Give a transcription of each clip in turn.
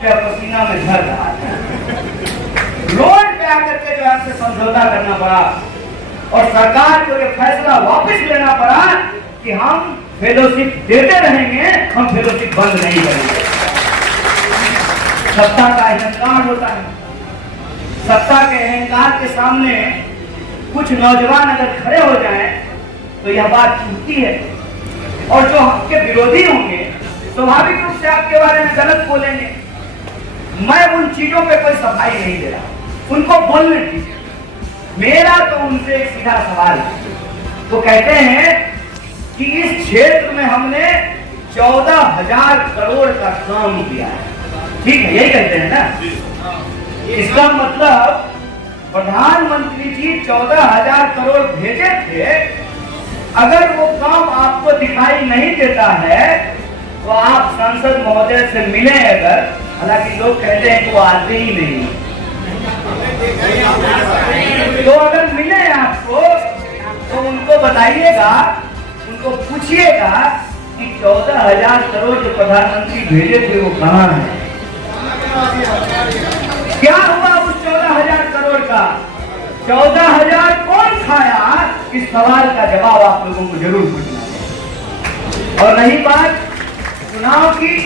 पसीना में झड़ रहा था। रोड पे आकर के जो आपसे समझौता करना पड़ा और सरकार को ये फैसला वापस लेना पड़ा कि हम फेलोशिप देते रहेंगे, हम फेलोशिप बंद नहीं करेंगे। सत्ता का अहंकार होता है। सत्ता के अहंकार के सामने कुछ नौजवान अगर खड़े हो जाएं तो यह बात छूटती है, और जो आपके विरोधी होंगे स्वाभाविक रूप से आपके बारे में गलत बोलेंगे। मैं उन चीजों पे कोई सफाई नहीं दे रहा, उनको बोलने दीजिए। मेरा तो उनसे एक सीधा सवाल है। वो कहते हैं कि इस क्षेत्र में हमने 14,000 करोड़ का काम किया है, ठीक है, यही कहते हैं ना। इसका मतलब प्रधानमंत्री जी 14,000 करोड़ भेजे थे। अगर वो काम आपको दिखाई नहीं देता है तो आप सांसद महोदय से मिले अगर, हालांकि लोग कहते हैं कि वो आते ही नहीं, तो अगर मिले आपको तो उनको बताइएगा, उनको पूछिएगा कि 14,000 करोड़ जो प्रधानमंत्री भेजे थे वो कहाँ है, क्या हुआ उस 14,000 करोड़ का, 14,000 कौन खाया। इस सवाल का जवाब आप लोगों को जरूर पूछना है। और रही बात चुनाव की,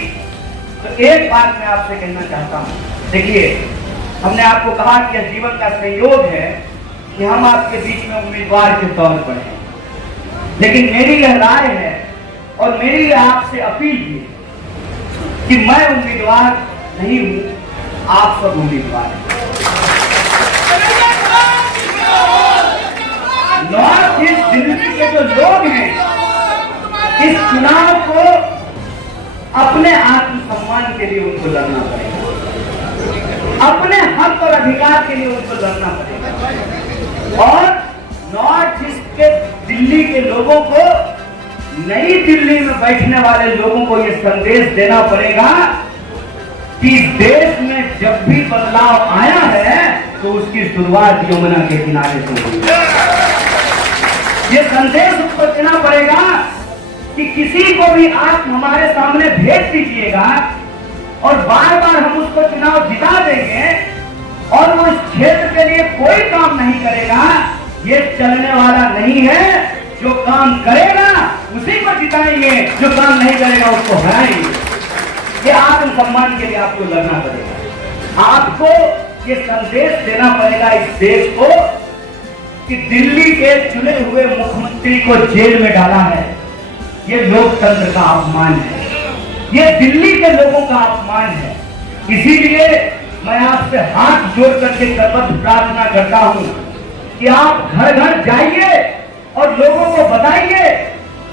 तो एक बात मैं आपसे कहना चाहता हूं। देखिए, हमने आपको कहा कि यह जीवन का संयोग है कि हम आपके बीच में उम्मीदवार के तौर पर हैं, लेकिन मेरी यह राय है और मेरी आपसे अपील भी है कि मैं उम्मीदवार नहीं हूं, आप सब उम्मीदवार हैं। नॉर्थ ईस्ट दिल्ली के जो लोग हैं, इस चुनाव को अपने आत्मसम्मान के लिए उनको लड़ना पड़ेगा, अपने हक और अधिकार के लिए उनको लड़ना पड़ेगा। और नॉर्थ ईस्ट के दिल्ली के लोगों को, नई दिल्ली में बैठने वाले लोगों को यह संदेश देना पड़ेगा कि देश में जब भी बदलाव आया है तो उसकी शुरुआत यमुना के किनारे से हुई। ये संदेश उसको देना पड़ेगा कि किसी को भी आप हमारे सामने भेज दीजिएगा और बार बार हम उसको चुनाव जिता देंगे और वो इस क्षेत्र के लिए कोई काम नहीं करेगा, ये चलने वाला नहीं है। जो काम करेगा उसी को जिताएंगे, जो काम नहीं करेगा उसको हराएंगे। ये आत्मसम्मान के लिए आपको लड़ना पड़ेगा। आपको ये संदेश देना पड़ेगा इस देश को कि दिल्ली के चुने हुए मुख्यमंत्री को जेल में डाला है, ये लोकतंत्र का अपमान है, ये दिल्ली के लोगों का अपमान है। इसीलिए मैं आपसे हाथ जोड़ करके सर्वत्र प्रार्थना करता हूं कि आप घर घर जाइए और लोगों को बताइए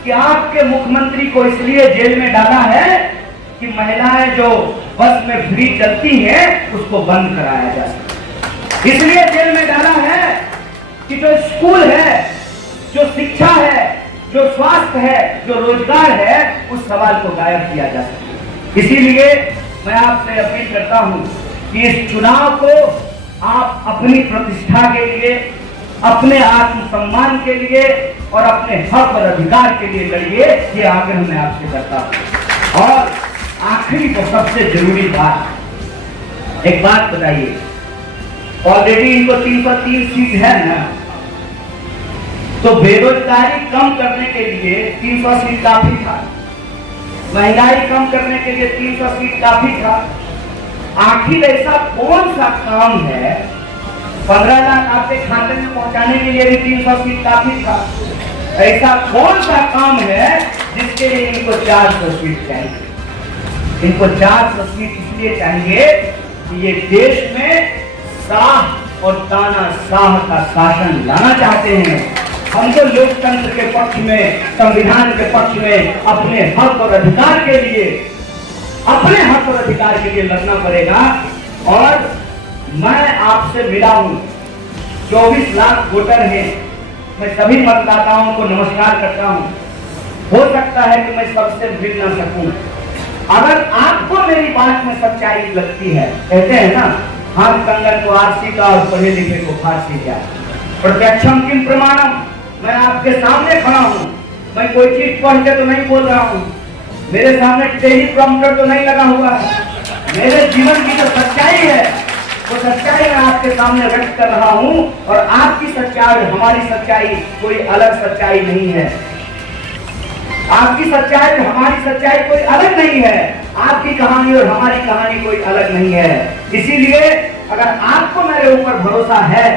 कि आपके मुख्यमंत्री को इसलिए जेल में डाला है कि महिलाएं जो बस में फ्री चलती हैं उसको बंद कराया जा सके। इसलिए जेल में डाला है कि जो स्कूल है, जो शिक्षा है, जो स्वास्थ्य है, जो रोजगार है, उस सवाल को गायब किया जा सके। इसीलिए मैं आपसे अपील करता हूं कि इस चुनाव को आप अपनी प्रतिष्ठा के लिए, अपने आत्मसम्मान के लिए और अपने हक और अधिकार के लिए लड़िए। ये आग्रह मैं आपसे करता हूं। और आखिरी को सबसे जरूरी बात, एक बात बताइए, ऑलरेडी इनको 303 सीट है ना, तो बेरोजगारी कम करने के लिए 300 सीट काफी था, महंगाई कम करने के लिए 300 सीट काफी था। आखिर ऐसा कौन सा काम है, 15 लाख आपके खाते में पहुंचाने के लिए भी 300 सीट काफी था। ऐसा कौन सा काम है जिसके लिए इनको 400 सीट चाहिए? इनको 400 सीट इसलिए चाहिए कि ये देश में शाह और तानाशाह का शासन लाना चाहते हैं। हमको लोकतंत्र के पक्ष में, संविधान के पक्ष में अपने हक और अधिकार के लिए, अपने हक और अधिकार के लिए लड़ना पड़ेगा। और मैं आपसे मिला हूं, 24 लाख वोटर हैं, मैं सभी मतदाताओं को नमस्कार करता हूं। हो सकता है कि मैं सबसे मिल ना सकूं। अगर आपको मेरी बात में सच्चाई लगती है, कहते हैं ना, हाथ कंगन को आरसी का और पढ़े लिखे को फारसी का, प्रत्यक्षम किम प्रमाणम, मैं आपके सामने खड़ा हूं, मैं कोई चीज पढ़ के तो नहीं बोल रहा हूं, मेरे सामने टेलीप्रॉम्प्टर तो नहीं लगा हुआ है, मेरे जीवन की जो सच्चाई है वो सच्चाई मैं आपके सामने व्यक्त कर रहा हूं, और आपकी सच्चाई हमारी सच्चाई कोई अलग सच्चाई नहीं है। आपकी सच्चाई हमारी सच्चाई कोई अलग नहीं है। आपकी कहानी और हमारी कहानी कोई अलग नहीं है। इसीलिए अगर आपको मेरे ऊपर भरोसा है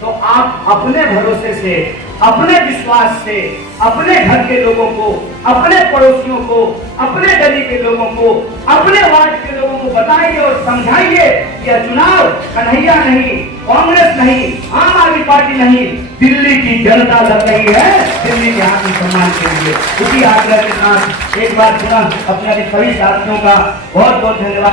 तो आप अपने भरोसे से, अपने विश्वास से, अपने घर के लोगों को, अपने पड़ोसियों को, अपने गली के लोगों को, अपने वार्ड के लोगों को बताइए और समझाइए कि यह चुनाव कन्हैया नहीं, कांग्रेस नहीं, आम आदमी पार्टी नहीं, दिल्ली की जनता लड़ रही है, दिल्ली के आत्मसम्मान के लिए। उसी आग्रह के साथ एक बार पुनः अपने सभी साथियों का बहुत बहुत धन्यवाद।